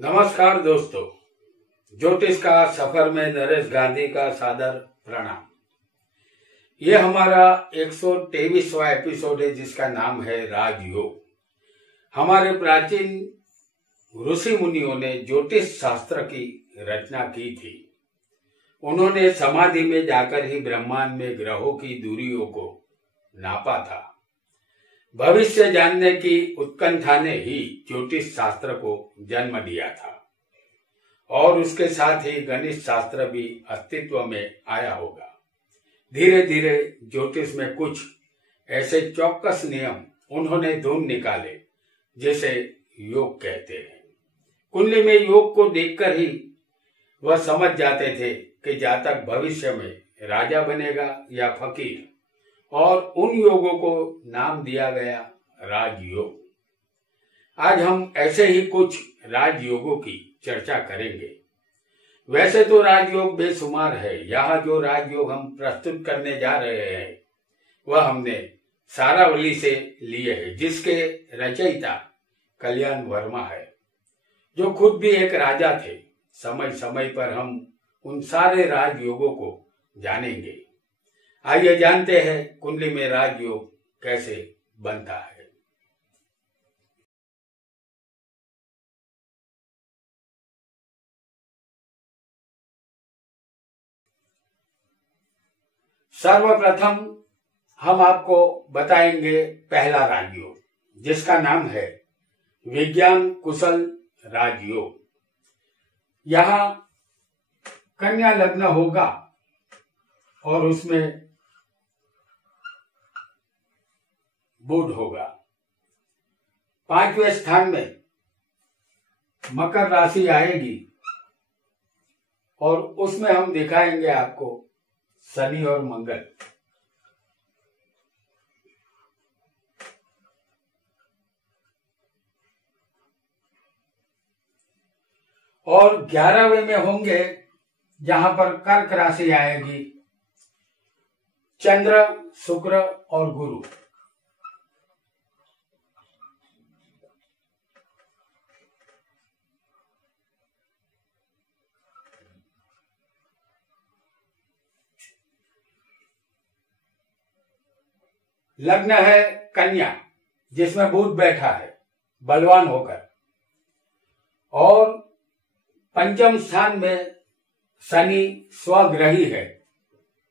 नमस्कार दोस्तों, ज्योतिष का सफर में नरेश गांधी का सादर प्रणाम। ये हमारा 123वां एपिसोड है जिसका नाम है राजयोग। हमारे प्राचीन ऋषि मुनियों ने ज्योतिष शास्त्र की रचना की थी। उन्होंने समाधि में जाकर ही ब्रह्मांड में ग्रहों की दूरियों को नापा था। भविष्य जानने की उत्कंठा ने ही ज्योतिष शास्त्र को जन्म दिया था और उसके साथ ही गणित शास्त्र भी अस्तित्व में आया होगा। धीरे धीरे ज्योतिष में कुछ ऐसे चौकस नियम उन्होंने ढूंढ निकाले जिसे योग कहते हैं। कुंडली में योग को देखकर ही वह समझ जाते थे कि जातक भविष्य में राजा बनेगा या फकीर, और उन योगों को नाम दिया गया राजयोग। आज हम ऐसे ही कुछ राजयोगों की चर्चा करेंगे। वैसे तो राजयोग बेशुमार है। यहाँ जो राजयोग हम प्रस्तुत करने जा रहे हैं वह हमने सारावली से लिए है, जिसके रचयिता कल्याण वर्मा है, जो खुद भी एक राजा थे। समय समय पर हम उन सारे राजयोगों को जानेंगे। आइए जानते हैं कुंडली में राजयोग कैसे बनता है। सर्वप्रथम हम आपको बताएंगे पहला राजयोग, जिसका नाम है विज्ञान कुशल राजयोग। यहाँ कन्या लग्न होगा और उसमें बुध होगा। 5वें स्थान में मकर राशि आएगी और उसमें हम दिखाएंगे आपको शनि और मंगल। और 11वें में होंगे, जहां पर कर्क राशि आएगी, चंद्र, शुक्र और गुरु। लग्न है कन्या, जिसमें बुध बैठा है बलवान होकर, और पंचम स्थान में शनि स्वग्रही है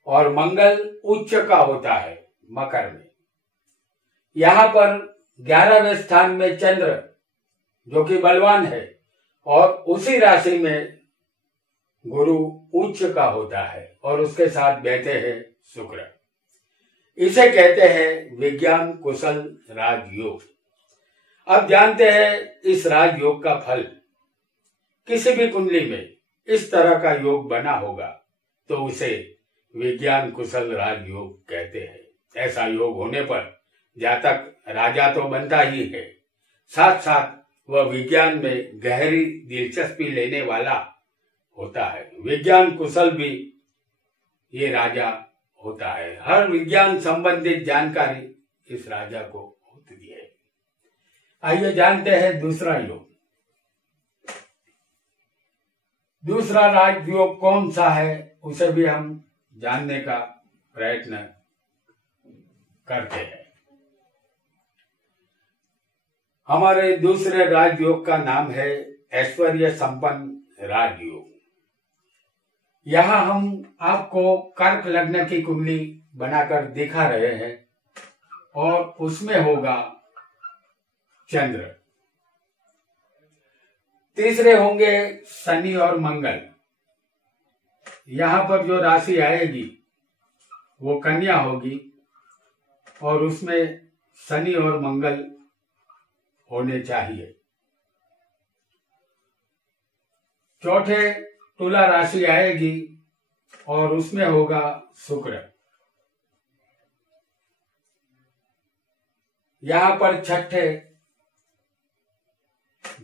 और मंगल उच्च का होता है मकर में। यहाँ पर 11वें स्थान में चंद्र, जो कि बलवान है, और उसी राशि में गुरु उच्च का होता है और उसके साथ बैठे हैं शुक्र। इसे कहते हैं विज्ञान कुशल राजयोग। अब जानते हैं इस राजयोग का फल। किसी भी कुंडली में इस तरह का योग बना होगा तो उसे विज्ञान कुशल राजयोग कहते हैं। ऐसा योग होने पर जातक राजा तो बनता ही है, साथ साथ वह विज्ञान में गहरी दिलचस्पी लेने वाला होता है। विज्ञान कुशल भी ये राजा होता है। हर विज्ञान संबंधित जानकारी इस राजा को होती है। आइए जानते हैं दूसरा योग। दूसरा राजयोग कौन सा है उसे भी हम जानने का प्रयत्न करते हैं। हमारे दूसरे राजयोग का नाम है ऐश्वर्य संपन्न राजयोग। यहाँ हम आपको कर्क लग्न की कुंडली बनाकर दिखा रहे हैं और उसमें होगा चंद्र। तीसरे होंगे शनि और मंगल। यहाँ पर जो राशि आएगी वो कन्या होगी और उसमें शनि और मंगल होने चाहिए। चौथे तुला राशि आएगी और उसमें होगा शुक्र। यहाँ पर छठे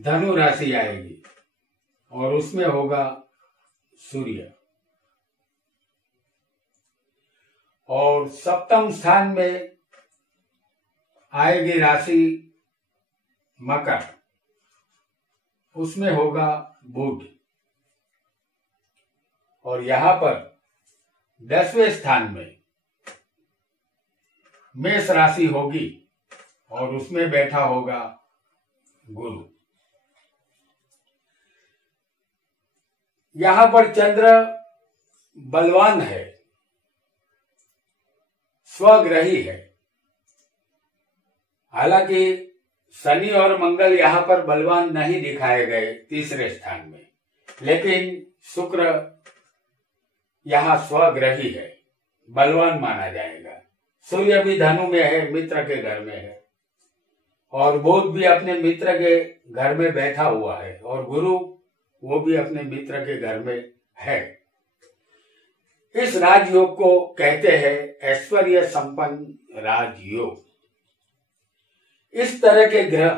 धनु राशि आएगी और उसमें होगा सूर्य। और सप्तम स्थान में आएगी राशि मकर उसमें होगा बुध। और यहां पर 10वें स्थान में मेष राशि होगी और उसमें बैठा होगा गुरु। यहां पर चंद्र बलवान है, स्वग्रही है। हालांकि शनि और मंगल यहां पर बलवान नहीं दिखाए गए तीसरे स्थान में, लेकिन शुक्र यहां स्वग्रही है, बलवान माना जाएगा। सूर्य भी धनु में है, मित्र के घर में है, और बुध भी अपने मित्र के घर में बैठा हुआ है, और गुरु वो भी अपने मित्र के घर में है। इस राजयोग को कहते हैं ऐश्वर्य संपन्न राजयोग। इस तरह के ग्रह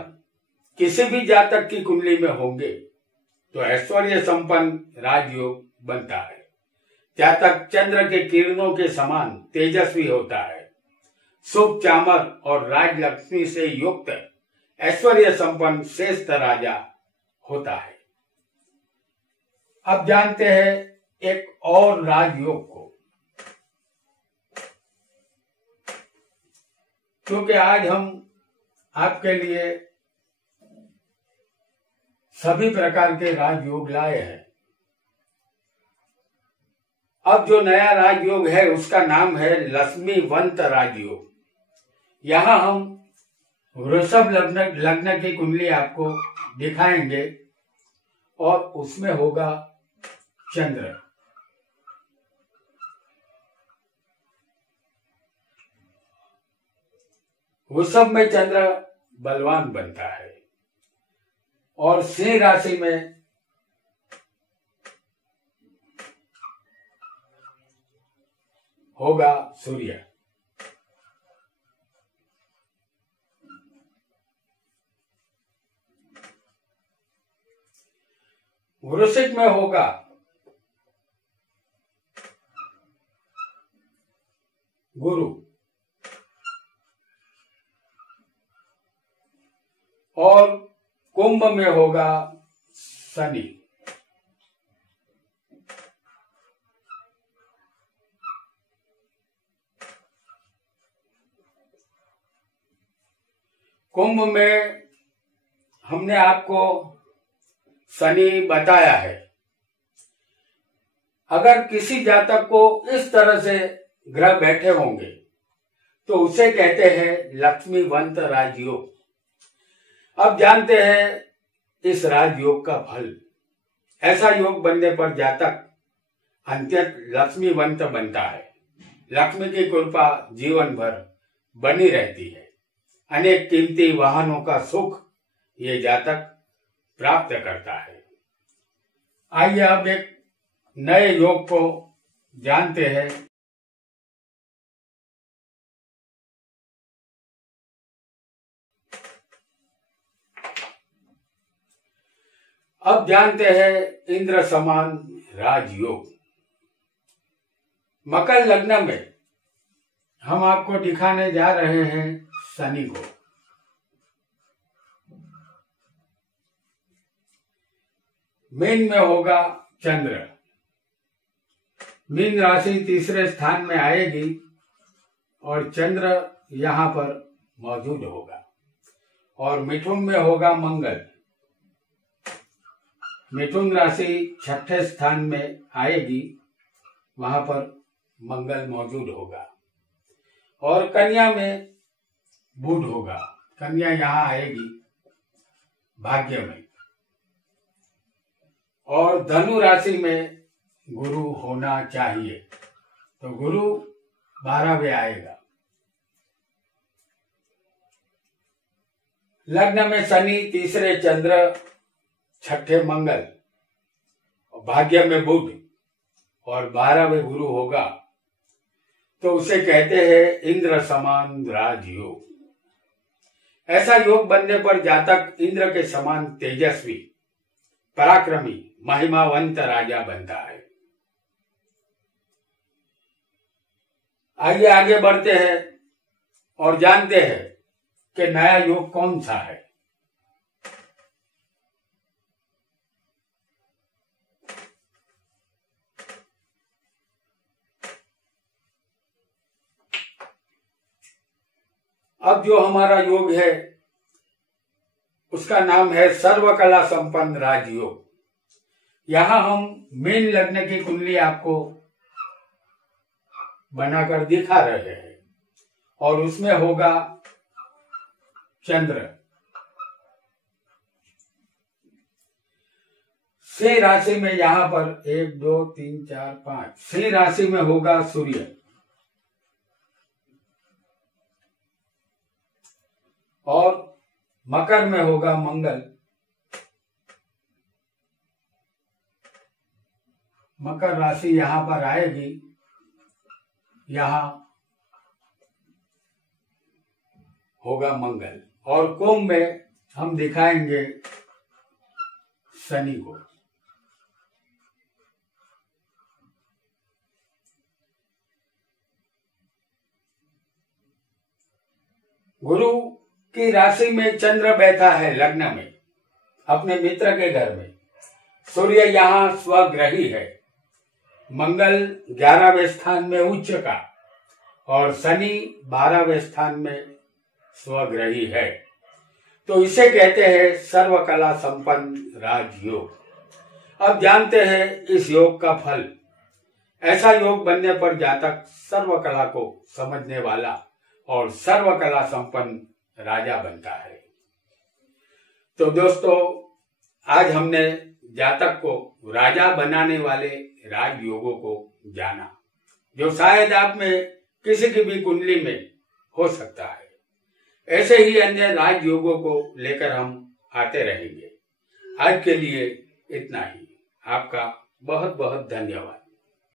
किसी भी जातक की कुंडली में होंगे तो ऐश्वर्य संपन्न राजयोग बनता है। जातक चंद्र के किरणों के समान तेजस्वी होता है, शुभ चामर और राजलक्ष्मी से युक्त ऐश्वर्य संपन्न श्रेष्ठ राजा होता है। अब जानते हैं एक और राजयोग को, क्योंकि आज हम आपके लिए सभी प्रकार के राजयोग लाए हैं। अब जो नया राजयोग है उसका नाम है लक्ष्मीवंत राजयोग। यहां हम वृषभ लग्न की कुंडली आपको दिखाएंगे और उसमें होगा चंद्र। वृषभ में चंद्र बलवान बनता है और सिंह राशि में होगा सूर्य। वृश्चिक में होगा गुरु और कुंभ में होगा शनि। कुंभ में हमने आपको शनि बताया है। अगर किसी जातक को इस तरह से ग्रह बैठे होंगे तो उसे कहते हैं लक्ष्मीवंत राजयोग। अब जानते हैं इस राजयोग का फल। ऐसा योग बनने पर जातक अत्यंत लक्ष्मीवंत बनता है। लक्ष्मी की कृपा जीवन भर बनी रहती है। अनेक कीमती वाहनों का सुख ये जातक प्राप्त करता है। आइए अब एक नए योग को जानते हैं। अब जानते हैं इंद्र समान राजयोग। मकर लग्न में हम आपको दिखाने जा रहे हैं शनि को। मीन में होगा चंद्र। मीन राशि तीसरे स्थान में आएगी और चंद्र यहां पर मौजूद होगा। और मिथुन में होगा मंगल। मिथुन राशि छठे स्थान में आएगी, वहां पर मंगल मौजूद होगा। और कन्या में बुध होगा। कन्या यहां आएगी भाग्य में। और धनु राशि में गुरु होना चाहिए, तो गुरु 12वें आएगा। लग्न में शनि, तीसरे चंद्र, छठे मंगल, भाग्य में बुध और 12वें गुरु होगा, तो उसे कहते हैं इंद्र समान राजयोग। ऐसा योग बनने पर जातक इंद्र के समान तेजस्वी, पराक्रमी, महिमावंत राजा बनता है। आइए आगे बढ़ते हैं और जानते हैं कि नया योग कौन सा है। अब जो हमारा योग है उसका नाम है सर्वकला संपन्न राजयोग। यहां हम मीन लग्न की कुंडली आपको बनाकर दिखा रहे हैं और उसमें होगा चंद्र। सिंह राशि में यहां पर 1 2 3 4 5 सिंह राशि में होगा सूर्य और मकर में होगा मंगल। मकर राशि यहां पर आएगी, यहां होगा मंगल और कुंभ में हम दिखाएंगे शनि को। गुरु की राशि में चंद्र बैठा है लग्न में अपने मित्र के घर में। सूर्य यहाँ स्वग्रही है, मंगल 11वें स्थान में उच्च का और शनि 12वें स्थान में स्वग्रही है। तो इसे कहते हैं सर्वकला संपन्न राजयोग। अब जानते हैं इस योग का फल। ऐसा योग बनने पर जातक सर्वकला को समझने वाला और सर्वकला संपन्न राजा बनता है। तो दोस्तों, आज हमने जातक को राजा बनाने वाले राजयोगों को जाना, जो शायद आप में किसी की भी कुंडली में हो सकता है। ऐसे ही अन्य राजयोगों को लेकर हम आते रहेंगे। आज के लिए इतना ही। आपका बहुत बहुत धन्यवाद।